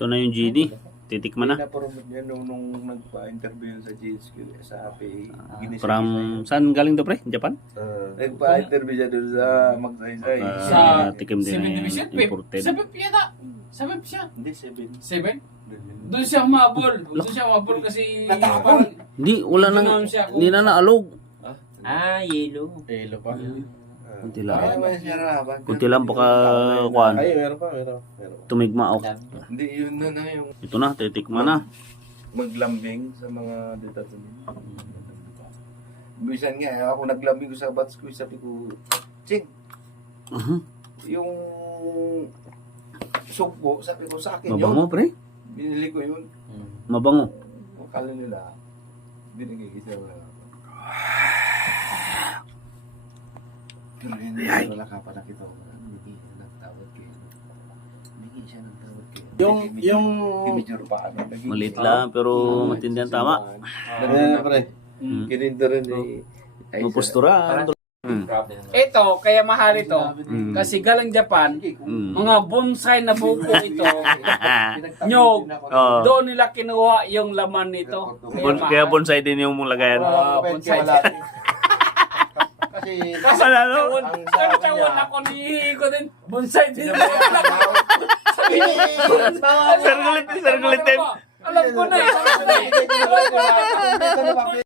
Ito na yung GD. Titikman na. Pinapromote niya nung nagpa-interview sa GSQ sa APA. From saan galing to pre? Japan? Nagpa-interview siya doon sa Magsaysay. Tikim din 7 na division? imported. 7 yata. 7 siya. Hindi, 7. 7? Doon siya umabol. Doon siya umabol kasi parang Hindi, wala nang, Ginawan siya ako. hindi na naalog. Yellow. Yelo pa. Kunti Ay, lang. naman siya raban. Kunti lang baka kuhan. Ay, meron pa. Tumigma ako. Hindi, yun na yung Ito na, titikman na. maglambing sa mga detachment. Bisan nga, ako naglambing ko sa bats ko, sabi ko, Ching, yung sugpo, sabi ko sa akin Mabango yun. pre? Binili ko yun. Mabango. Akala nila, binigay isa wala. Pero hindi, wala ka pa nakita ko. Hindi nagtawad kayo. Hindi siya nagtawad kayo. Yung immature pa ano. Maliit lang pero matindi ang tama. Pre. Kininda rin eh. Mapustura. ito, kaya mahal ito. Kasi galing Japan, Mm. mga bonsai na buko ito. Nyog. Oh. Doon nila kinuha yung laman nito. Kaya bonsai din yung mong lagayan. Bonsai. Kasi Wala no? Pero tawon ako ni ko din. Bonsai din. Circulate time. Alam ko na eh. Alam ko na eh.